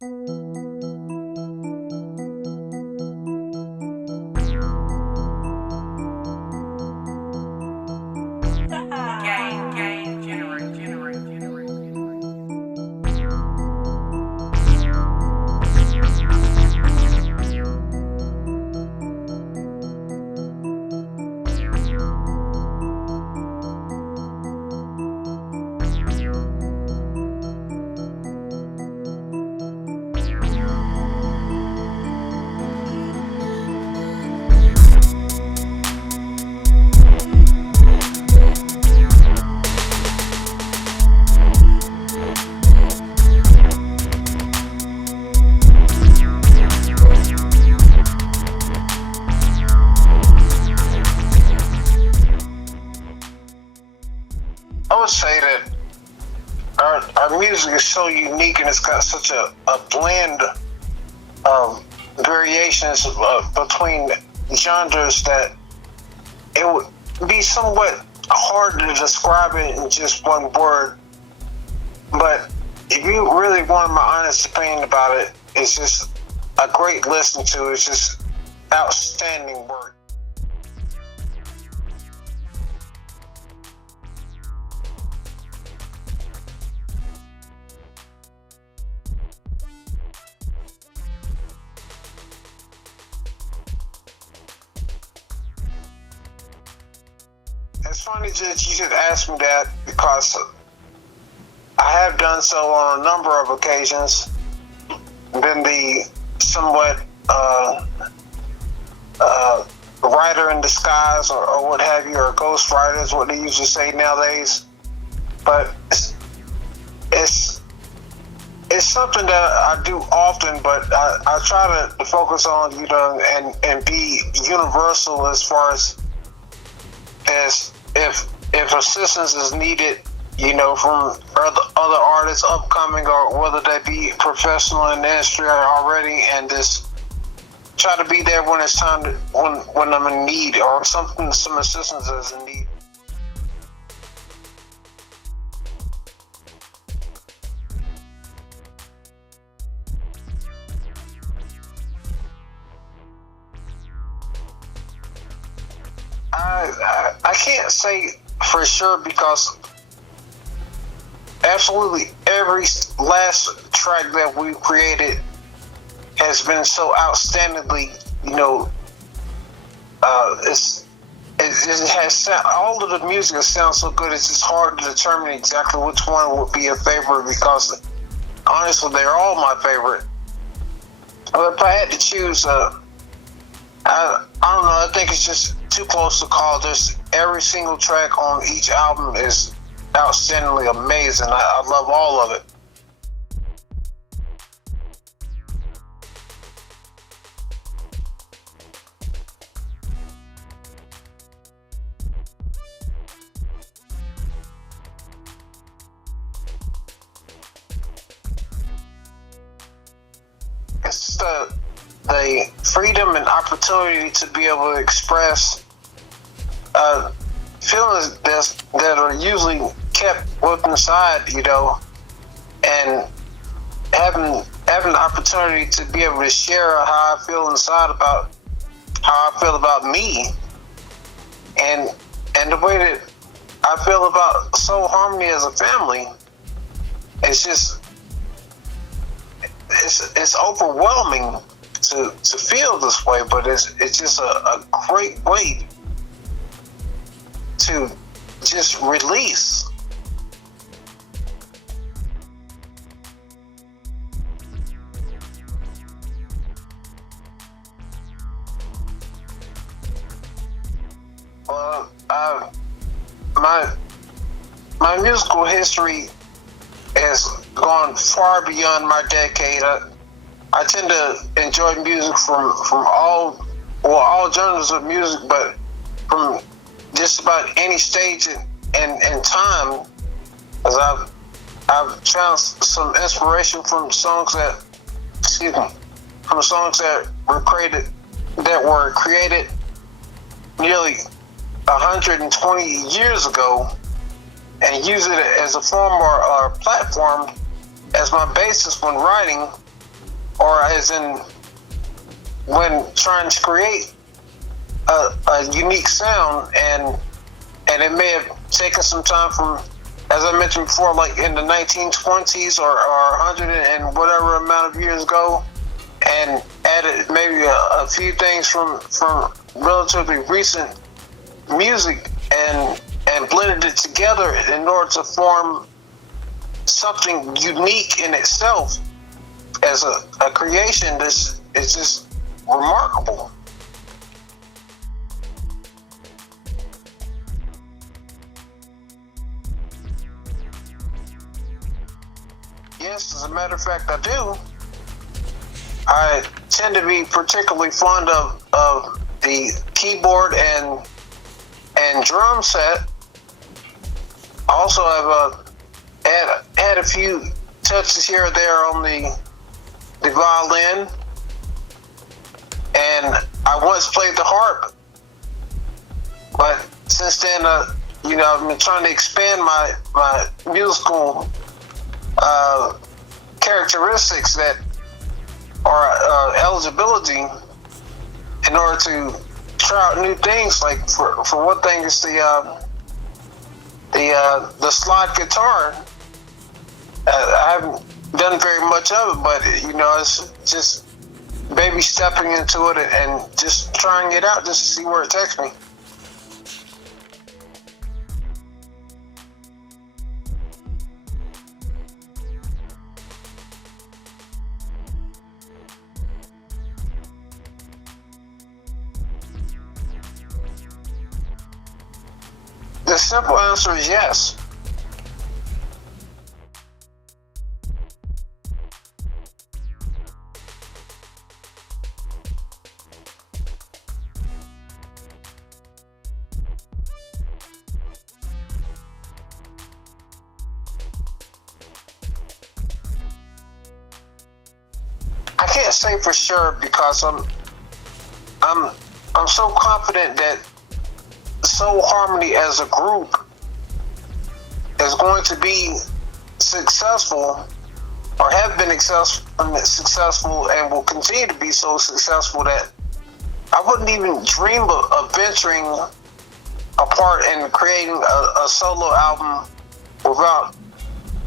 I would say that our music is so unique and it's got such a blend of variations between genres that it would be somewhat hard to describe it in just one word. But if you really want my honest opinion about it, it's just a great listen to. It's just outstanding work. It's funny that you should ask me that because I have done so on a number of occasions. Been the somewhat writer in disguise, or what have you, or ghost writer is what they usually say nowadays. But it's something that I do often, but I try to focus on, and be universal as far as if assistance is needed, from other artists upcoming, or whether they be professional in the industry already, and just try to be there when it's time to, when I'm in need, or some assistance is in need. I can't say for sure because absolutely every last track that we created has been so outstandingly, it has all of the music sounds so good. It's just hard to determine exactly which one would be a favorite because honestly, they're all my favorite. But if I had to choose, I don't know. I think it's just too close to call. Just every single track on each album is outstandingly amazing. I love all of it. It's the freedom and opportunity to be able to express feelings that are usually kept within inside, and having the opportunity to be able to share how I feel inside about how I feel about me, and the way that I feel about Soul Harmony as a family. It's just it's overwhelming to feel this way, but it's just a great way to just release. Well, my musical history has gone far beyond my decade. I tend to enjoy music from all genres of music, but from just about any stage and time, as I've found some inspiration from songs that were created nearly 120 years ago, and use it as a form or platform as my basis when writing, or as in when trying to create a unique sound, and it may have taken some time from, as I mentioned before, like in the 1920s or 100 and whatever amount of years ago, and added maybe a few things from relatively recent music and blended it together in order to form something unique in itself as a creation. This is just remarkable. Yes, as a matter of fact, I do. I tend to be particularly fond of the keyboard and drum set. Also, I've had a few touches here or there on the violin, and I once played the harp. But since then, I've been trying to expand my musical characteristics that are eligibility in order to try out new things. Like for one thing, it's the slide guitar. I haven't done very much of it, but it's just baby stepping into it and just trying it out just to see where it takes me. The simple answer is yes. I can't say for sure because I'm so confident that Soul Harmony as a group is going to be successful, or have been successful and will continue to be so successful that I wouldn't even dream of venturing apart and creating a solo album without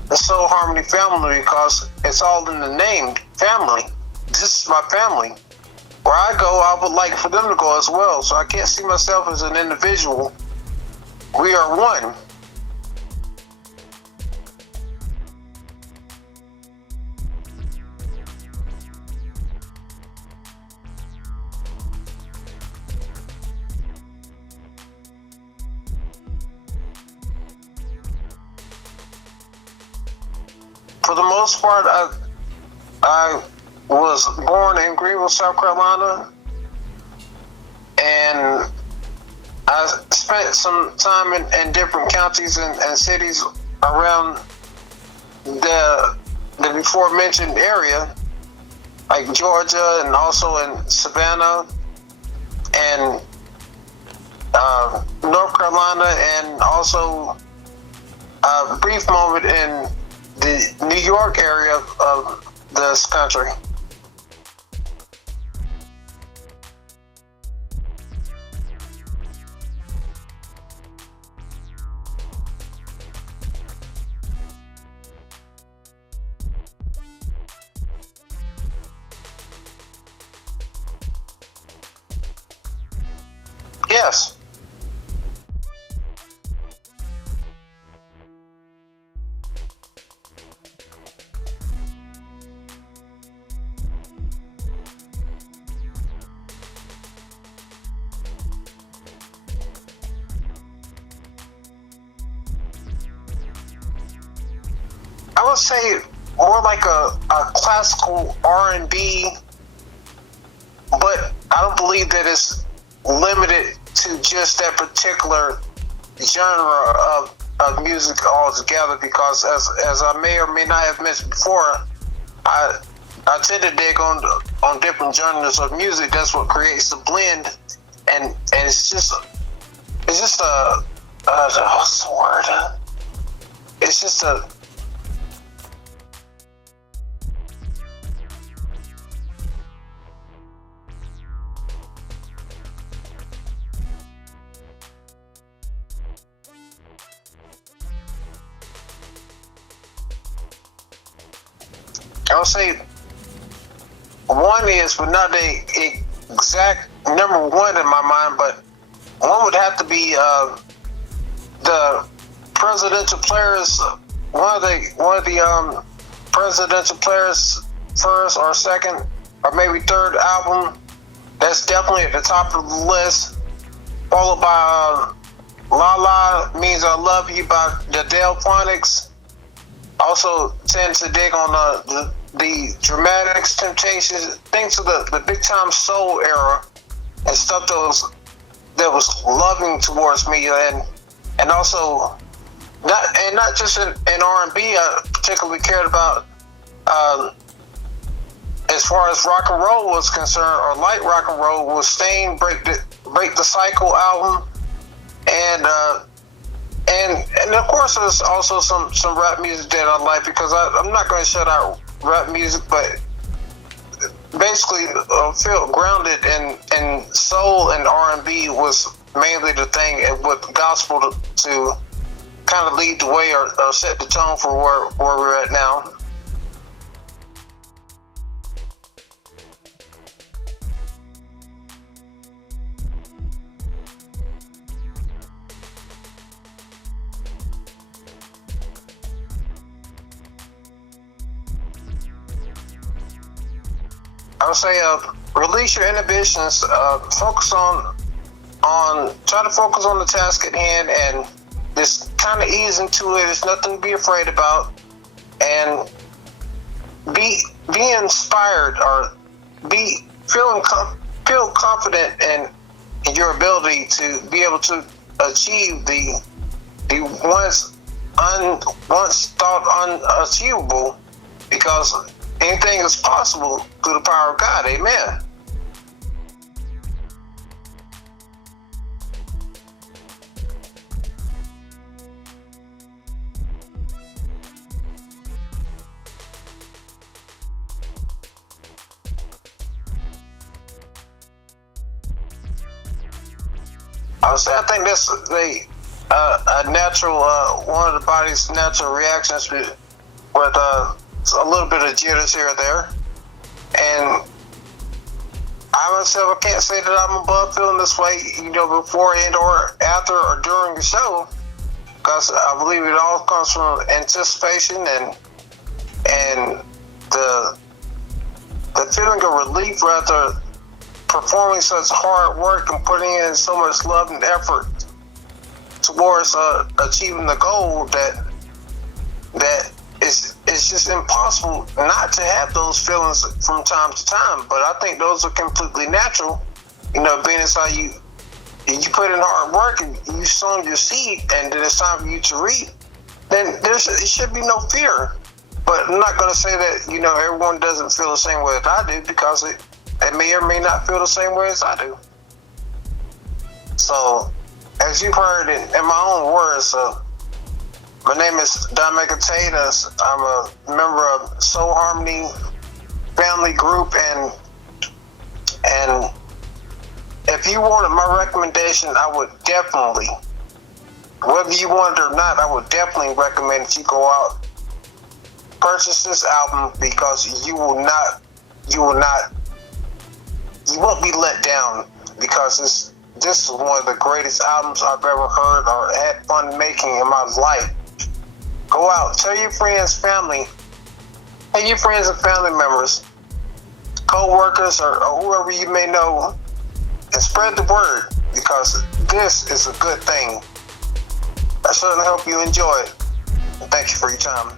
the Soul Harmony family, because it's all in the name, family. This is my family. Where I go, I would like for them to go as well. So I can't see myself as an individual. We are one. For the most part, I was born in Greenville, South Carolina, and I spent some time in different counties and cities around the before mentioned area, like Georgia and also in Savannah and North Carolina, and also a brief moment in the New York area of this country. Yes. I would say more like a classical R&B, but I don't believe that it's limited to just that particular genre of music altogether, because as I may or may not have mentioned before, I tend to dig on different genres of music. That's what creates the blend, and it's just a what's the word? It's just I'll say one is, but not the exact number one in my mind, but one would have to be the presidential players. One of the presidential players' first or second or maybe third album. That's definitely at the top of the list. Followed by La La Means I Love You by the Delphonics. Also tend to dig on the Dramatics, Temptations, things of the big time soul era and stuff that was loving towards me, and also not just in R&B. I particularly cared about as far as rock and roll was concerned, or light rock and roll, was Stain Break the Cycle album, and of course there's also some rap music that I like, because I'm not going to shut out rap music, but basically feel grounded in soul and R&B was mainly the thing, and with gospel to kind of lead the way or set the tone for where we're at now. I would say release your inhibitions, focus on try to focus on the task at hand, and just kind of ease into it. There's nothing to be afraid about, and be inspired, or feel confident in your ability to be able to achieve the once thought unachievable, because anything is possible through the power of God. Amen. I think that's a natural, one of the body's natural reactions with a little bit of jitters here or there. And I myself, I can't say that I'm above feeling this way, before and or after or during the show, because I believe it all comes from anticipation and the feeling of relief after performing such hard work and putting in so much love and effort towards achieving the goal that it's just impossible not to have those feelings from time to time. But I think those are completely natural, being as how you put in hard work and you sown your seed, and then it's time for you to reap, then it should be no fear. But I'm not going to say that, everyone doesn't feel the same way as I do, because they may or may not feel the same way as I do. So, as you've heard in my own words, my name is DunMega Interview. I'm a member of Soul Harmony family group, and if you wanted my recommendation, I would definitely, whether you want it or not, I would definitely recommend that you go out, purchase this album, because you won't be let down, because this is one of the greatest albums I've ever heard or had fun making in my life. Go out, tell your friends, family, and your friends and family members, co-workers, or whoever you may know, and spread the word, because this is a good thing. I certainly hope you enjoy it. Thank you for your time.